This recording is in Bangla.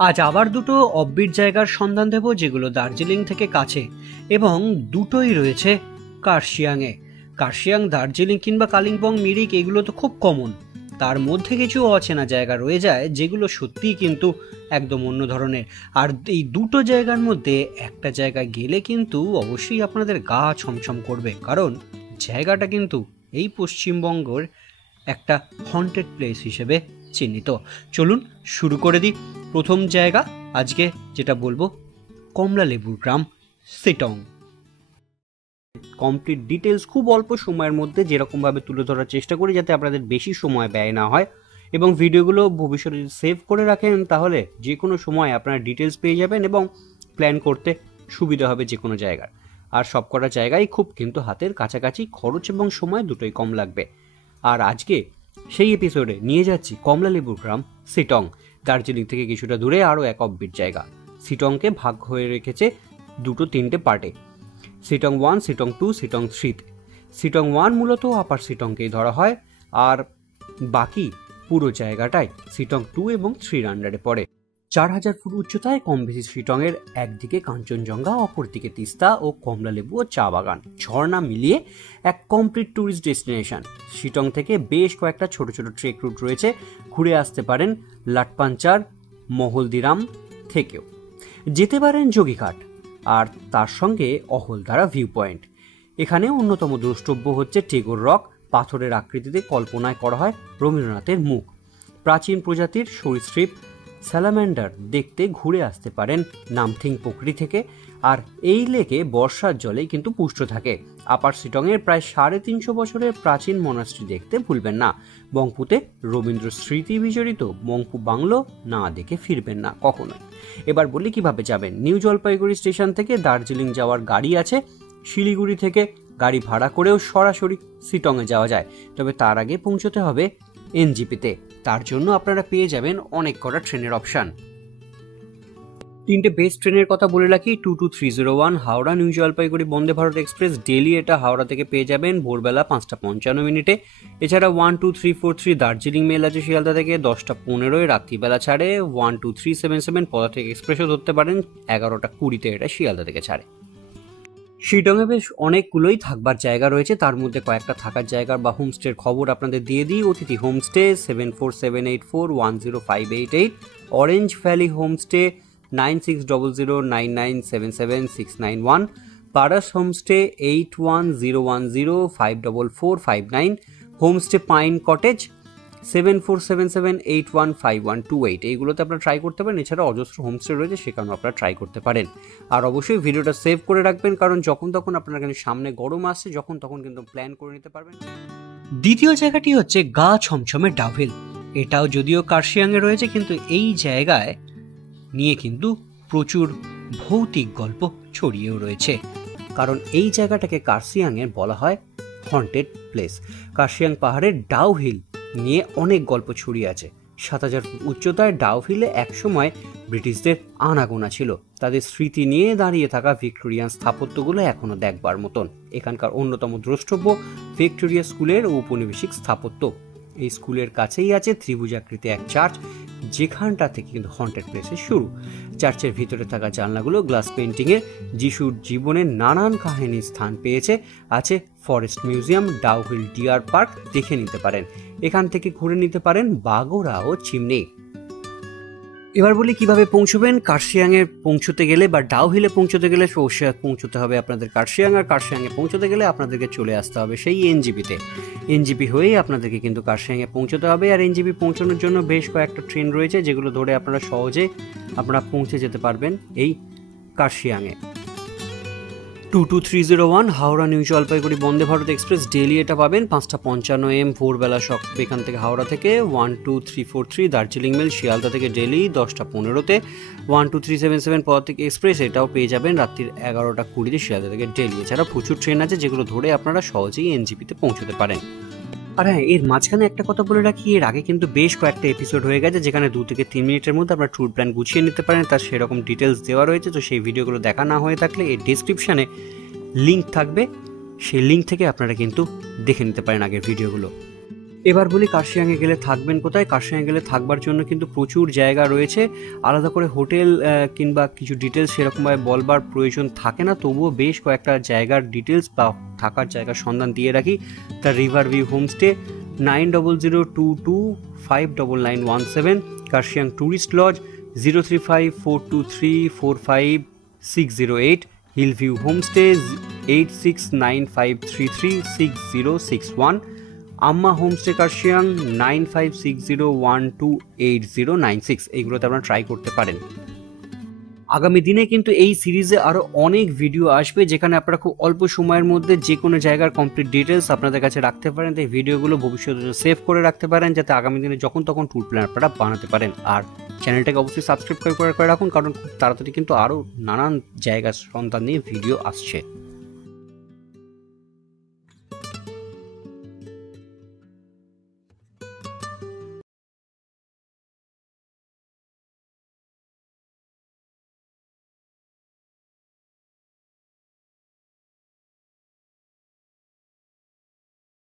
আজ আবার দুটো অফবিট জায়গার সন্ধান দেব যেগুলো দার্জিলিং থেকে কাছে এবং দুটোই রয়েছে কার্শিয়াংয়ে। কার্শিয়াং, দার্জিলিং কিংবা কালিম্পং, মিরিক এগুলো তো খুব কমন, তার মধ্যে কিছু অচেনা জায়গা রয়ে যায় যেগুলো সত্যিই কিন্তু একদম অন্য ধরনের। আর এই দুটো জায়গার মধ্যে একটা জায়গায় গেলে কিন্তু অবশ্যই আপনাদের গা ছমছম করবে, কারণ জায়গাটা কিন্তু এই পশ্চিমবঙ্গের একটা হন্টেড প্লেস হিসেবে চিহ্নিত। চলুন শুরু করে দিই। প্রথম জায়গা আজকে যেটা বলবো, কমলালেবুর গ্রাম সিটং। কমপ্লিট ডিটেলস খুব অল্প সময়ের মধ্যে যেরকমভাবে তুলে ধরার চেষ্টা করি যাতে আপনাদের বেশি সময় ব্যয় না হয়, এবং ভিডিওগুলো ভবিষ্যতে যদি সেভ করে রাখেন তাহলে যে কোনো সময় আপনারা ডিটেলস পেয়ে যাবেন এবং প্ল্যান করতে সুবিধা হবে যে কোনো জায়গার। আর সবকটা জায়গায় খুব কিন্তু হাতের কাছাকাছি, খরচ এবং সময় দুটোই কম লাগবে। আর আজকে সেই এপিসোডে নিয়ে যাচ্ছি কমলালেবুর গ্রাম সিটং। দার্জিলিং থেকে কিছুটা দূরে আরও এক অফবিট জায়গা। সিটংকে ভাগ হয়ে রেখেছে তিনটে পার্টে, সিটং 1, সিটং 2, সিটং 3। সিটং 1 মূলত আপার সিটংকেই ধরা হয়, আর বাকি পুরো জায়গাটাই সিটং 2 এবং 3 আন্ডারে পড়ে। 4000 ফুট উচ্চতায় কম বেশি সিটংয়ের একদিকে কাঞ্চনজঙ্ঘা, অপরদিকে তিস্তা ও কমলালেবু ও চা বাগান, ঝর্ণা মিলিয়ে এক কমপ্লিট ট্যুরিস্ট ডেস্টিনেশন। সিটং থেকে বেশ কয়েকটা ছোট ছোট ট্রেক রুট রয়েছে, ঘুরে আসতে পারেন লাটপাঞ্চার, মহলদিরাম থেকেও যেতে পারেন যোগীঘাট, আর তার সঙ্গে অহলদারা ভিউ পয়েন্ট। এখানে অন্যতম দ্রষ্টব্য হচ্ছে টেগোর রক, পাথরের আকৃতিতে কল্পনায় করা হয় রবীন্দ্রনাথের মুখ। প্রাচীন প্রজাতির সরীসৃপ স্যালামেন্ডার দেখতে ঘুরে আসতে পারেন নামথিং পোখরি থেকে, আর এই লেকে বর্ষার জলে কিন্তু পুষ্ট থাকে। আপার সিটংয়ের প্রায় 350 বছরের প্রাচীন মনাস্ট্রি দেখতে ভুলবেন না। বংপুতে রবীন্দ্র স্মৃতি বিজড়িত বংপু বাংলো না দেখে ফিরবেন না কখনোই। এবার বলি কিভাবে যাবেন। নিউ জলপাইগুড়ি স্টেশন থেকে দার্জিলিং যাওয়ার গাড়ি আছে, শিলিগুড়ি থেকে গাড়ি ভাড়া করেও সরাসরি সিটংয়ে যাওয়া যায়, তবে তার আগে পৌঁছতে হবে এনজিপিতে। তার জন্য আপনারা পেয়ে যাবেন অনেক কটা ট্রেনের অপশান। তিনটে বেস্ট ট্রেনের কথা বলে রাখি। 22301 Howrah new Jalpaiguri Vande Bharat express daily, এটা হাওড়া থেকে পেয়ে যাবেন ভোরবেলা 5:55। এছাড়া 12343 দার্জিলিং মেল আছে শিয়ালদা থেকে 10:15 রাত্রিবেলা ছাড়ে। 12377 পদাতিক এক্সপ্রেসও ধরতে পারেন, 11:20 এটা শিয়ালদা থেকে ছাড়ে। শিটংয়ে বেশ অনেকগুলোই থাকবার জায়গা রয়েছে, তার মধ্যে কয়েকটা থাকার জায়গা বা হোমস্টের খবর আপনাদের দিয়ে দিই। অতিথি homestay 7478410588, orange valley homestay 960099776691, Paras homestay 8101054459, homestay pine cottage 7477815128। এইগুলোতে আপনারা ট্রাই করতে পারেন। এছাড়া অজস্র হোমস্টে রয়েছে, সেখানেও আপনারা ট্রাই করতে পারেন। আর অবশ্যই ভিডিওটা সেভ করে রাখবেন, কারণ যখন তখন আপনারা কিন্তু সামনে গরম আসছে, যখন তখন কিন্তু প্ল্যান করে নিতে পারবেন। দ্বিতীয় জায়গাটি হচ্ছে গা ছমছমে ডাউহিল। এটাও যদিও কার্শিয়াংয়ে রয়েছে, কিন্তু এই জায়গায় নিয়ে কিন্তু প্রচুর ভৌতিক গল্প ছড়িয়েও রয়েছে, কারণ এই জায়গাটাকে কার্শিয়াংয়ের বলা হয় হন্টেড প্লেস। কার্শিয়াং পাহাড়ের ডাউহিল নিয়ে অনেক গল্প ছড়িয়ে আছে। 7000 ফুট উচ্চতায় ডাউহিলে একসময় ব্রিটিশদের আনাগোনা ছিল। তাদের স্মৃতি নিয়ে দাঁড়িয়ে থাকা ভিক্টোরিয়ান স্থাপত্যগুলো এখনো দেখবার মতন। এখানকার অন্যতম দ্রষ্টব্য ভিক্টোরিয়া স্কুলের ঔপনিবেশিক স্থাপত্য। এই স্কুলের কাছেই আছে ত্রিভুজাকৃতি এক চার্চ, যেখানটা থেকে কিন্তু হন্টেড প্লেসের শুরু। চার্চের ভিতরে থাকা জানলাগুলো গ্লাস পেন্টিংয়ে যিশুর জীবনের নানান কাহিনী স্থান পেয়েছে। আছে forest museum, Dowhill deer park দেখে নিতে পারেন। এখান থেকে ঘুরে নিতে পারেন বাগোড়া ও চিমনি। এবার বলি কিভাবে পৌঁছবেন। কার্শিয়াংয়ে পৌঁছতে গেলে বা ডাউহিলে পৌঁছতে গেলে পৌঁছতে হবে আপনাদের কার্শিয়াং, আর কার্শিয়াংয়ে পৌঁছতে গেলে আপনাদেরকে চলে আসতে হবে সেই এনজিপিতে। এনজিপি হয়েই আপনাদেরকে কিন্তু কার্শিয়াংয়ে পৌঁছতে হবে। আর এনজিপি পৌঁছানোর জন্য বেশ কয়েকটা ট্রেন রয়েছে, যেগুলো ধরে আপনারা সহজে পৌঁছে যেতে পারবেন এই কার্শিয়াংয়ে। 22301 Howrah new Jalpaiguri Vande Bharat express daily, এটা পাবেন 5:55 AM ভোরবেলা এখান থেকে হাওড়া থেকে। 12343 দার্জিলিং মেল শিয়ালদা থেকে ডেলি 10:15। 12377 পদাতিক এক্সপ্রেস, এটাও পেয়ে যাবেন রাত্রির 11:20 শিয়ালদা থেকে ডেলি। এছাড়া প্রচুর ট্রেন আছে যেগুলো ধরে আপনারা সহজেই এনজিপিতে পৌঁছতে পারেন। আর হ্যাঁ, এর মাঝখানে একটা কথা বলে রাখি, এর আগে কিন্তু বেশ কয়েকটা এপিসোড হয়ে গেছে যেখানে 2 থেকে 3 মিনিটের মধ্যে আপনারা ট্যুর প্ল্যান গুছিয়ে নিতে পারেন, তার সেরকম ডিটেলস দেওয়া রয়েছে। তো সেই ভিডিওগুলো দেখা না হয়ে থাকলে এই ডেসক্রিপশানে লিঙ্ক থাকবে, সেই লিঙ্ক থেকে আপনারা কিন্তু দেখে নিতে পারেন আগের ভিডিওগুলো। এবার বলি কার্শিয়াংয়ে গেলে থাকবেন কোথায়। কার্শিয়াংয়ে গেলে থাকবার জন্য কিন্তু প্রচুর জায়গা রয়েছে, আলাদা করে হোটেল কিংবা কিছু ডিটেলস সেরকমভাবে বলবার প্রয়োজন থাকে না, তবুও বেশ কয়েকটা জায়গার ডিটেলস বা থাকার জায়গার সন্ধান দিয়ে রাখি। The river view homestay, 9002259917, Kurseong tourist lodge, 03542345,608, hill view homestay, 8695336061, Amma homestay Kurseong, 9560128096। এইগুলোতে আপনারা ট্রাই করতে পারেন। আগামী দিনে কিন্তু এই সিরিজে আরও অনেক ভিডিও আসবে, যেখানে আপনারা খুব অল্প সময়ের মধ্যে যে কোনো জায়গার কমপ্লিট ডিটেলস আপনাদের কাছে রাখতে পারেন। তাই ভিডিওগুলো ভবিষ্যতে সেভ করে রাখতে পারেন, যাতে আগামী দিনে যখন তখন ট্যুর প্ল্যান আপনারা বানাতে পারেন। আর চ্যানেলটাকে অবশ্যই সাবস্ক্রাইব করে রাখুন, কারণ খুব তাড়াতাড়ি কিন্তু আরও নানান জায়গার সন্ধান নিয়ে ভিডিও আসছে।